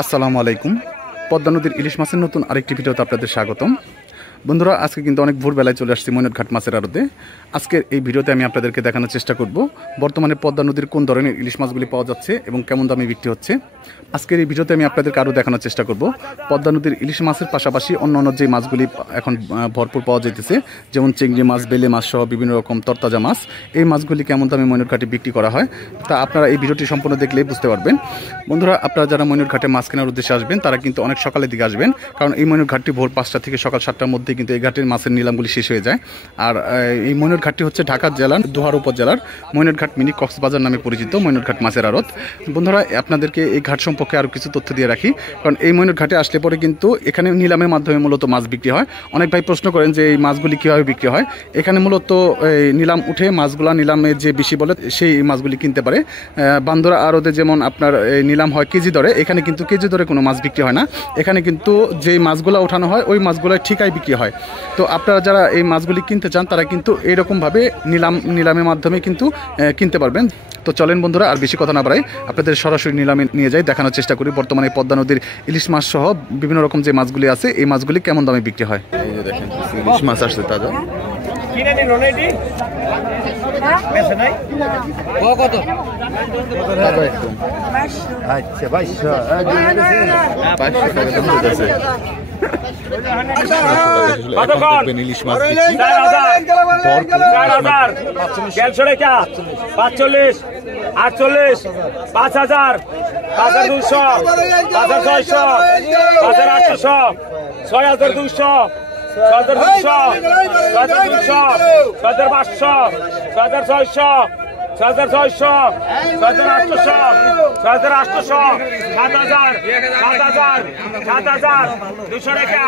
আসসালামু আলাইকুম। পদ্মা নদীর ইলিশ মাছের নতুন আরেকটি ভিডিওতে আপনাদের স্বাগতম। বন্ধুরা, আজকে কিন্তু অনেক ভোরবেলায় চলে আসছি মৈনটঘাট মাছের আড়তে। আজকের এই ভিডিওতে আমি আপনাদেরকে দেখানোর চেষ্টা করব বর্তমানে পদ্মা নদীর কোন ধরনের ইলিশ মাছগুলি পাওয়া যাচ্ছে এবং কেমন দামে বিক্রি হচ্ছে। আজকের এই ভিডিওতে আমি আপনাদেরকে আরও দেখানোর চেষ্টা করব পদ্মা নদীর ইলিশ মাছের পাশাপাশি অন্যান্য যে মাছগুলি এখন ভরপুর পাওয়া যেতেছে, যেমন চিংড়ি মাছ, বেলে মাছ সহ বিভিন্ন রকম তরতাজা মাছ, এই মাছগুলি কেমন দামে মৈনটঘাটে বিক্রি করা হয় তা আপনারা এই ভিডিওটি সম্পূর্ণ দেখলেই বুঝতে পারবেন। বন্ধুরা, আপনারা যারা মৈনটঘাটে মাছ কেনার উদ্দেশ্যে আসবেন তারা কিন্তু অনেক সকালের দিকে আসবেন, কারণ এই মৈনটঘাটটি ভোর 5টা থেকে সকাল 7টার মধ্যে কিন্তু এই ঘাটের মাছের নিলামগুলি শেষ হয়ে যায়। আর এই মৈনটঘাটটি হচ্ছে ঢাকা জেলার দোহার উপজেলার মৈনটঘাট মিনি কক্সবাজার নামে পরিচিত মৈনটঘাট মাছের আড়ত। বন্ধুরা, আপনাদেরকে এই ঘাট সম্পর্কে আরও কিছু তথ্য দিয়ে রাখি, কারণ এই মৈনটঘাটে আসলে পরে কিন্তু এখানে নিলামের মাধ্যমে মূলত মাছ বিক্রি হয়। অনেক ভাই প্রশ্ন করেন যে এই মাছগুলি কীভাবে বিক্রি হয়। এখানে মূলত নিলাম উঠে মাছগুলা নিলামে যে বেশি বলে সেই মাছগুলি কিনতে পারে। বান্দরা আড়তে যেমন আপনার নিলাম হয় কেজি দরে, এখানে কিন্তু কেজি দরে কোনো মাছ বিক্রি হয় না। এখানে কিন্তু যেই মাছগুলো ওঠানো হয় ওই মাছগুলো ঠিকাই বিক্রি হয়। তো আপনারা যারা এই মাছগুলি কিনতে চান তারা কিন্তু এইরকমভাবে নিলামের মাধ্যমে কিন্তু কিনতে পারবেন। তো চলেন বন্ধুরা, আর বেশি কথা না বাড়াই, আপনাদের সরাসরি নিলামে নিয়ে যাই, দেখানোর চেষ্টা করি বর্তমানে পদ্মা নদীর ইলিশ মাছ সহ বিভিন্ন রকম যে মাছগুলি আছে এই মাছগুলি কেমন দামে বিক্রি হয়। এই যে দেখেন ইলিশ মাছ আসছে তাজা। ইলিশ মাছ 45, 48, 5000, 5200, 5600, 5800, 6200, 6200, 6200, 6500, 6600, 6600, 6800, 6800, 7000, 7000, 7000, 200 টাকা,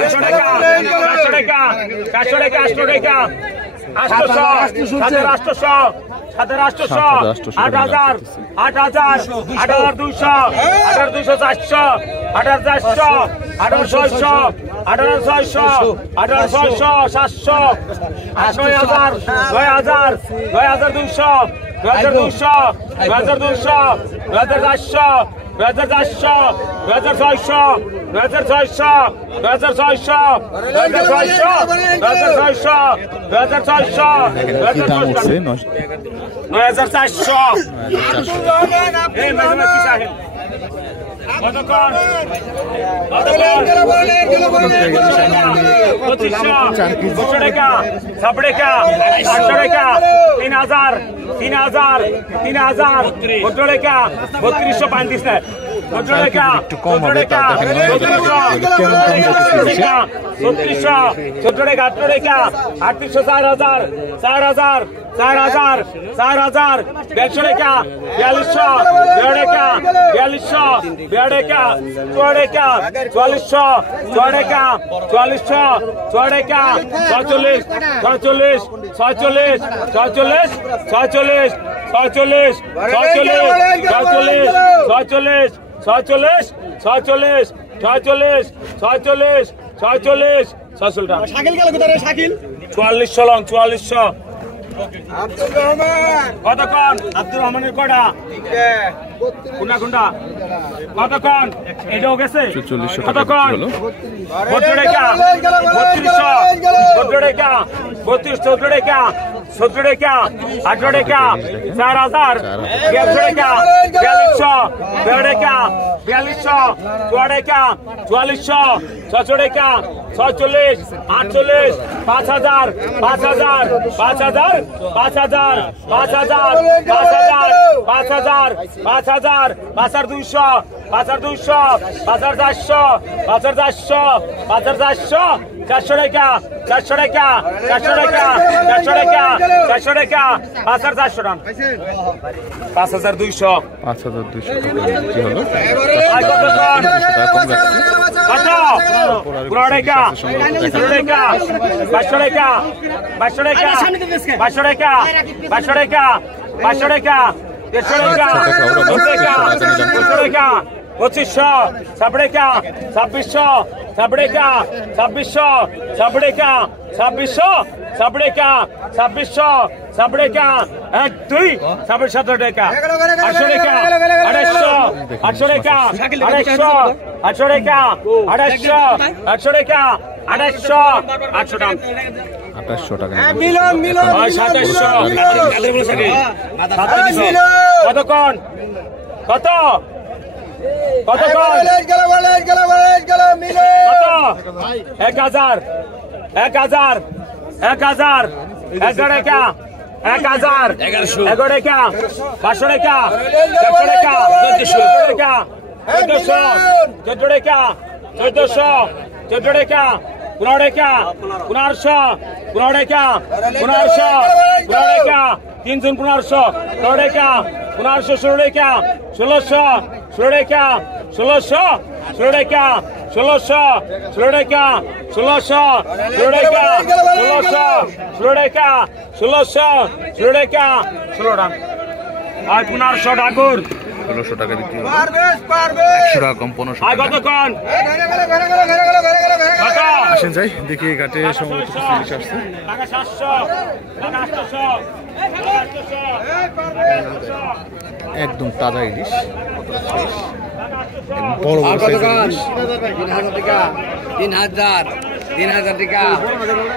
200 টাকা, 400 টাকা, 400 টাকা, 800 টাকা, 800, 7800, 7800, 8000, 8000, 8200, 8200, 400, 8400, 8600, 8600, 8600, 700, 9000, 9000, 9200, 9200, 9200, 9400, 9400, 9600, 9600, 9600, 9600, 9600, 9600, 9400, এই মাঝে কি চাহেন কতক্ষণ 2500 টাকা, 6 টাকা, 800 টাকা, 3000, 3000, 3000, 17 টাকা, 3235 না, 17 টাকা, 17 টাকা, 3600, 17 টাকা, 18 টাকা, 3800, 4000, 4000, 4000, 4000, 150 টাকা, 4200, 42 টাকা, 4200, 42 টাকা, 44 টাকা, 4400, 44 টাকা, 4400, 44 টাকা, 46, 46, 46, 46, 46, 46, 46, 46, 46, 46, 46, 46, 46 টাকা। শাকিল গেল কোথায় রে শাকিল? 4400 লং, 4400। আব্দুর রহমান কতক্ষণ? আব্দুর রহমানের কয়টা? কোনটা কোনটা? কতক্ষণ? এটাও গেছে? কতক্ষণ? 32 টাকা, 3200, 32 টাকা, 32, 14 টাকা, 17 টাকা, 18 টাকা, 4000, 150 টাকা, 4200, 42 টাকা, 4200, 4 টাকা, 4400, 600 টাকা, 46, 48, 5000, 5000, 5000, 5000, 5000, 5000, 5000, 5000, 5200, 5200, 5400, 5400, 5400, 400 টাকা, 400 টাকা, 400 টাকা, 400 টাকা, 400 টাকা, 5400 টাকা, 5200, 5200 কি হলো? কত? 15 টাকা, 15 টাকা, 500 টাকা, 500 টাকা, 500 টাকা, 500 টাকা, 500 টাকা, 150 টাকা, 200 টাকা, 200 টাকা, 2500 সাবড়েকা 2600 সাবড়েকা 2600 সাবড়েকা 2600 সাবড়েকা 2600 সাবড়েকা 1 2 750 টাকা 800 টাকা 800 টাকা 800 800 টাকা 800 800 টাকা 800 800 টাকা 2800 টাকা মিলন মিলন 2700 কতক্ষণ কত কতক্ষণ গেল মিলন কত 1000 1000 1000 11 টাকা 1000 11 টাকা 500 টাকা 400 টাকা 1400 টাকা 1400 টাকা 1400 টাকা 15 টাকা 1500 টাকা 1500 টাকা 3 জন 1500 টাকা 1500 16 টাকা 1600 টাকা 1600 টাকা 1600 টাকা 1600 টাকা 1600 টাকা 1600 টাকা 16 টাকা আর 1500 ঠাকুর 1600 টাকা বিক্রি পারবেশ পারবেশ 100 টাকা কম 1500 আর টাকা কতক্ষণ কত আসেন যাই দেখি এই ঘাটে সম্ভবত কিছু ইলিশ আসছে টাকা 700 টাকা 800 একদম তাজা ইলিশ বড় বড় সাইজের ইলিশ 3000 টাকা 3000 টাকা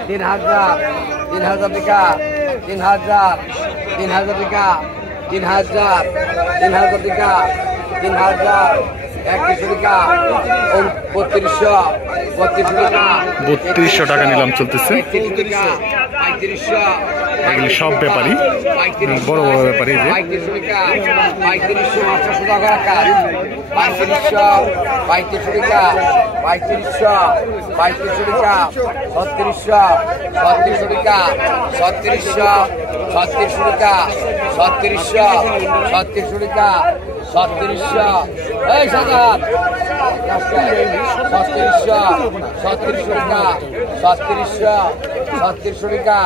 3000 টাকা 3000 টাকা 3000 টাকা 3000 3100 টাকা 3200 টাকা 3200 টাকা নিলাম চলতেছে 3500 এগুলি সব ব্যাপারী বড় বড় ব্যাপারী যে 3500 টাকা 3500 টাকা 3500 টাকা 3600 টাকা 3600 টাকা 3600 টাকা 3600 এই সাজাত 3600 টাকা 3600 টাকা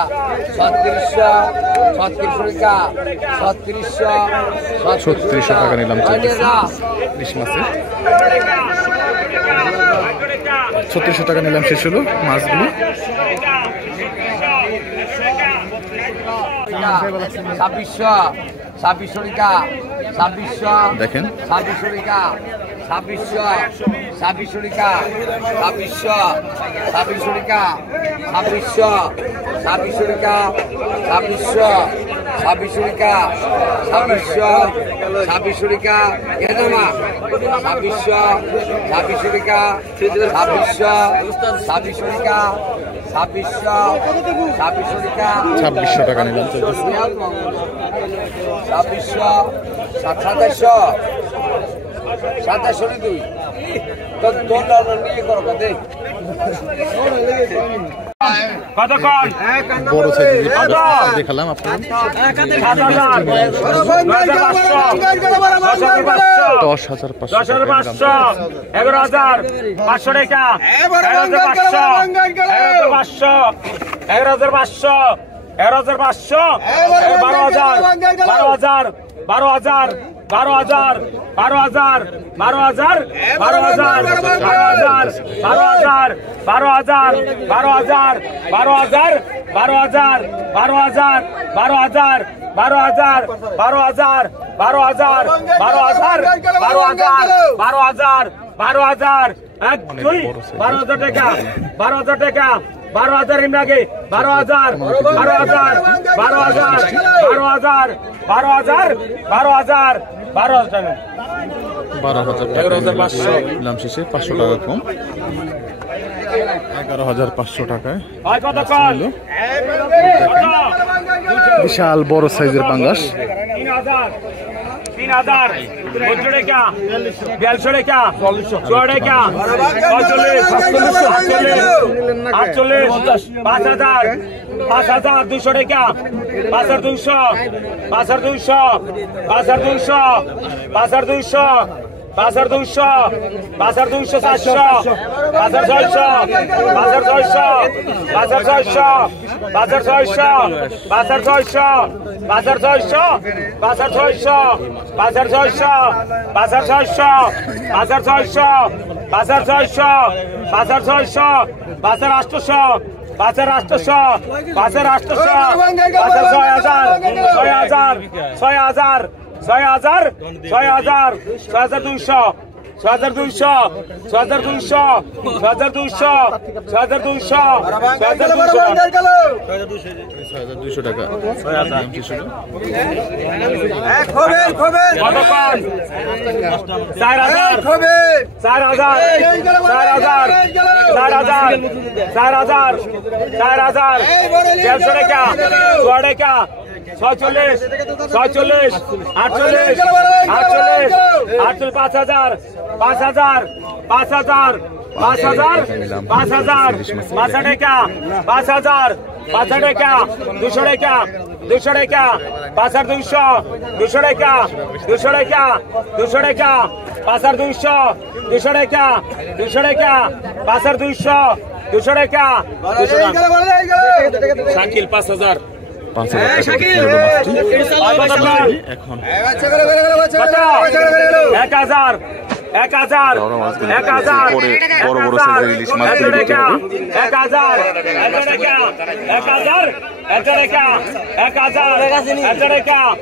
3600 টাকা নিলাম চলতেছে ইলিশ মাছের 3600 টাকা নিলাম শেষ হলো মাছগুলো 2600 টাকা 2600 দেখেন 2600 টাকা 2600 টাকা 2600 টাকা 2600 টাকা 2600 টাকা 2600 টাকা এদামা 2600 টাকা 2600 টাকা 2600 টাকা 2600 টাকা নিলাম চলতেছে 2700 দুই তো $2 নিয়ে করো কত কতক্ষণ বড় সাইজের দেখালাম আপনাদের 10,500 11,500 টাকা 11,500 12,000 12,000 ইমরাকে 12,000 টাকা 12,000 টাকা নিলাম শেষে 500 টাকা কম 11,500 টাকায় হয় কতক্ষণ বিশাল বড় সাইজের পাঙ্গাস 3,000 14 টাকা 42 টাকা 4 টাকা 48 5,200 টাকা 5,200 5,200 বাজার 200 বাজার 200 400 বাজার 600 বাজার 600 বাজার 600 বাজার 600 বাজার 600 বাজার 600 বাজার 600 বাজার 600 বাজার 600 বাজার 600 বাজার 600 বাজার 600 বাজার 800 বাজার 800 বাজার 800 বাজার 6000 6000 6000 6000 6200 6200 6200 6200 6200 6200 টাকা কতক্ষণ 4000 4000 4000 4000 4000 150 টাকা 100 টাকা 46 46 48 48 48 5000 5000 5000 5000 5000 50 টাকা 5000 50 টাকা 200 টাকা 200 টাকা 5200 200 টাকা 200 টাকা 200 টাকা 5200 200 টাকা 200 টাকা 5200 200 টাকা 200 টাকা শাকিল 5000 এখন 1000 1000 1000 বড় বড় সাইজের ইলিশ মাছ বিক্রি হবে 1000 1000 এবার 1200 টাকা 1200 টাকা 1200 150 টাকা 1300 150 টাকা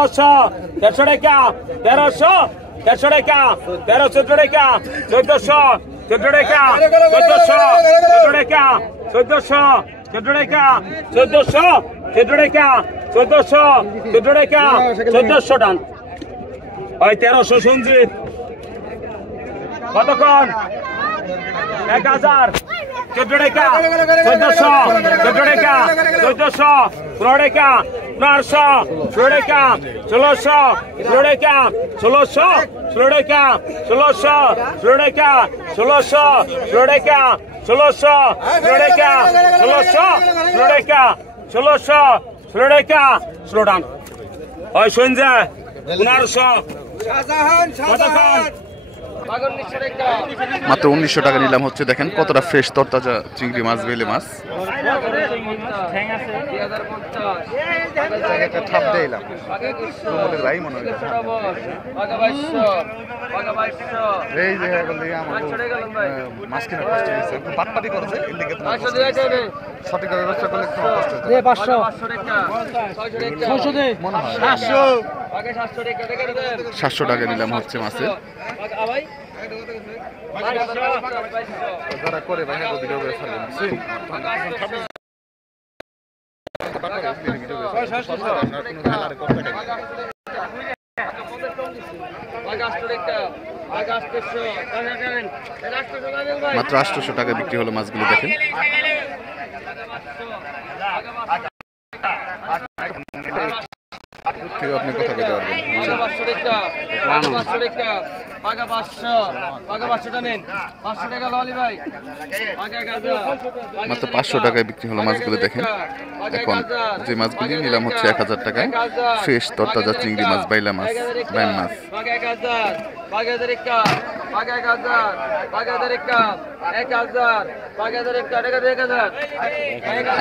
1300 150 টাকা 1300 150 টাকা 1314 টাকা 1400 14 টাকা 1400 টাকা 1400 14 টাকা 1400 14 টাকা 1400 14 টাকা 1400 টান ওই 1300 সঞ্জিত কতক্ষণ 1000 14 টাকা 1400 14 টাকা 1400 15 টাকা 1500 16 টাকা 1600 16 টাকা 1600 16 টাকা 1600 16 টাকা 1600 16 টাকা 1600 16 টাকা 1600 16 টাকা 1600 16 টাকা স্লো ডাউন ওই শুনছে 1500 কতক্ষণ মাত্র 1900 টাকা নিলাম হচ্ছে দেখেন কতটা ফ্রেশ তরতাজা চিংড়ি মাছ বেলে মাছ ঠাপ দিলাম ভাই মনে হয় এই যে মাছ কিনা কষ্ট হয়েছে পাটপাটি করছে সঠিক ব্যবস্থা করলে 700 টাকা নিলাম হচ্ছে মাছের যারা করে ভাই ভিডিও করে ছাড়বেন মাত্র 800 টাকা বিক্রি হলো মাছগুলো দেখেন আপনি কথা বলতে পারবেন মাত্র 500 টাকায় বিক্রি হলো মাছগুলো দেখেন এখন যে মাছগুলি নিলাম হচ্ছে 1000 টাকায় ফ্রেশ তরতাজা চিংড়ি মাছ বাইলা মাছ বাইম মাছ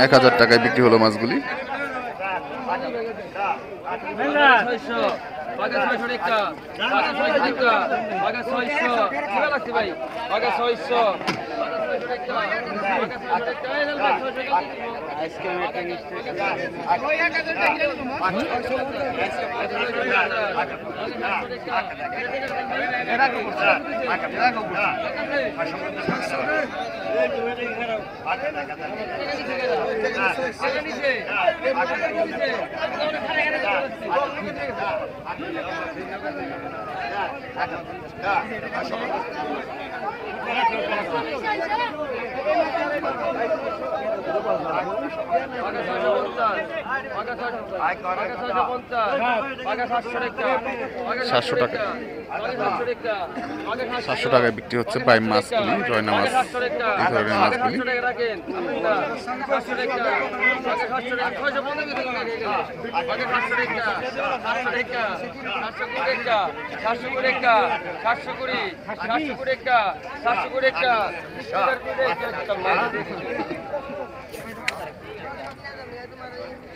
1000 টাকায় বিক্রি হলো মাছগুলি সাতশো টাকা 700 টাকায় বিক্রি হচ্ছে বাইম মাছগুলি, রয়না মাছ, এই ধরনের মাছগুলি।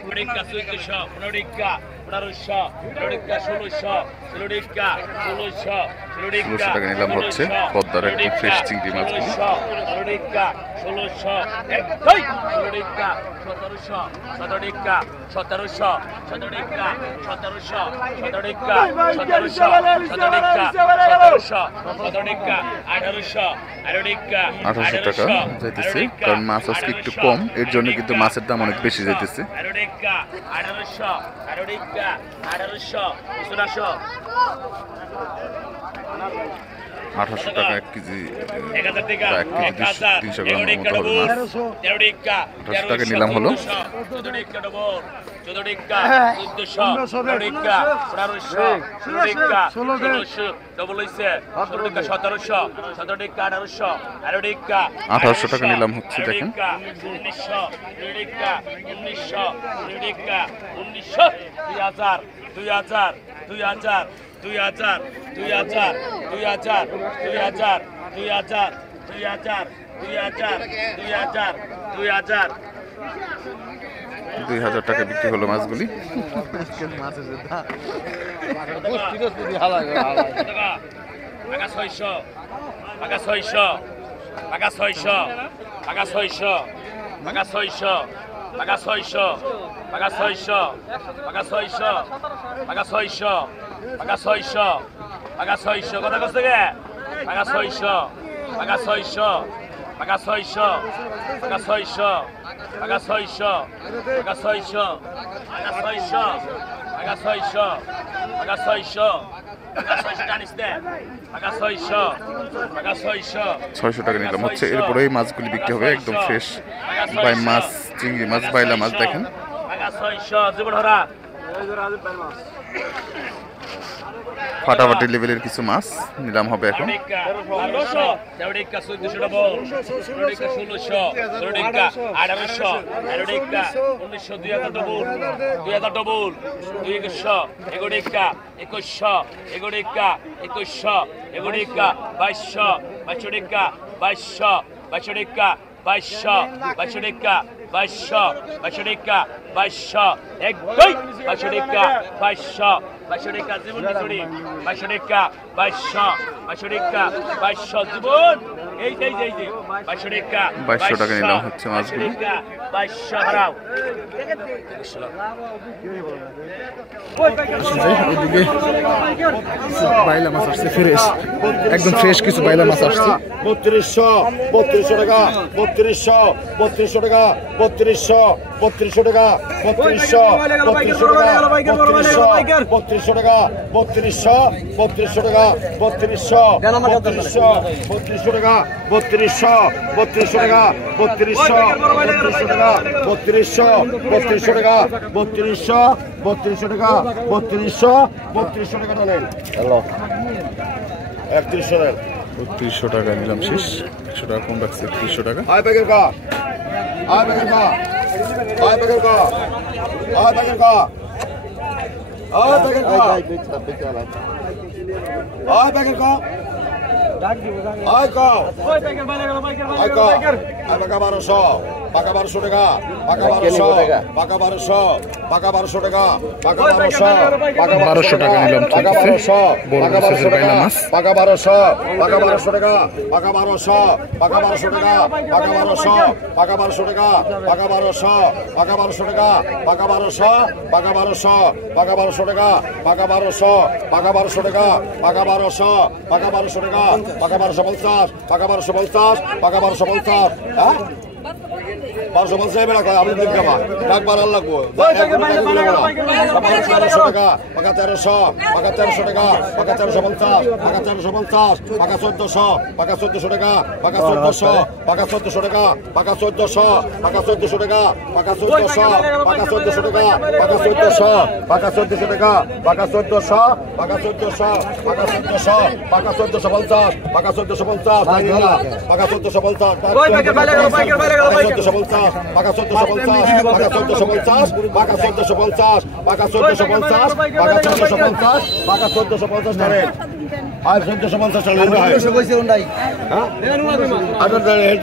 Lodika, 1400, Lodika, 1500, Lodika, 1600, Lodika, 1600, Lodika, 1600 টাকা নিলাম হচ্ছে পদ্মার একদম ফ্রেশ চিংড়ি মাছগুলি। Lodika, 1600, Lodika, 1700, Lodika, 1700, Lodika, 1700, Lodika, 1700, Lodika, 1800, Lodika, 1800 টাকা যাইতেছে, কারণ মাছ আজকে একটু কম, এর জন্য কিন্তু মাছের দাম অনেক বেশি যাইতেছে। 1800 টাকা 1 কেজি, 300 গ্রাম মতো হবে মাছ। 1800 টাকা নিলাম হলো। 1800 টাকা নিলাম হচ্ছে, দেখেন। 2000 টাকা বিক্রি হলো মাছগুলি। ছয়শো টাকা নিলাম হচ্ছে। এরপরে এই মাছগুলি বিক্রি হবে একদম ফ্রেশ বাই মাছ, চিংড়ি মাছ, বাইলা মাছ, দেখেন। ফাটাফাটি লেভেলের কিছু মাছ নিলাম হবে এখন। বাইশশো টাকা নিলাম হচ্ছে মাছগুলি। বাইলা মাছ আসছে ফ্রেশ, একদম ফ্রেশ কিছু বাইলা মাছ আসছে। 3200 টাকা, 3200 টাকা, 3200 টাকা, 3200 টাকা, 3200 টাকা, 3200 টাকা, 3200 টাকা, 3200 টাকা, 3200 টাকা, 3200 টাকা, 3200 টাকা নেন। হ্যালো, 3100 নেন। 3200 টাকা নিলাম শেষ, 100 টাকা কম রাখছে, 3100 টাকা। আয় প্যাকেট কা, আয় প্যাকেট কা, আয় প্যাকেট কা, আয় প্যাকেট কা, আয় প্যাকেট কা, আয় প্যাকেট কা, আয় কা, আয় কা, আয় পাকা 1200, পাকা 1200 টাকা, পাকা 1200, পাকা 1200, পাকা 1200 টাকা, পাকা 1200, পাকা 1200 টাকা নিলাম, পাকা 1200, পাকা 1200 টাকা, মাছ। পাকা 1200, পাকা 1200 টাকা, পাকা 1200, পাকা 1200 টাকা, পাকা 1200, পাকা 1200 টাকা, পাকা 1200, পাকা 1200 টাকা, পাকা 1200, পাকা 1200, পাকা 1200 টাকা, পাকা 1200, পাকা 1200 টাকা, পাকা 1200, পাকা 1200 টাকা, পাকা 1250, পাকা 1250, পাকা 1250, হ্যাঁ 1250 এবার রাখা আপনি দিন কামা রাখবার আর লাগবো 1300 টাকা পাকা 1300 পাকা 1300 টাকা পাকা 450 পাকা 450 পাকা 1400 পাকা 1400 টাকা পাকা 1400 পাকা 1400 টাকা পাকা 1400 পাকা 1400 টাকা পাকা 1400 পাকা 1400 টাকা পাকা 1400 পাকা 1400 টাকা পাকা 1400 পাকা 1400 পাকা 1400 পাকা 1450 পাকা 1450 তাই না পাকা 1450 পাকা 1450 পাকা 1450 পাকা 1450 পাকা 1450 পাকা 1450 পাকা 1450 পাকা 1450 টাকা আর 1450 টাকা হয় কইছে উন্ডাই হ্যাঁ আটা হেড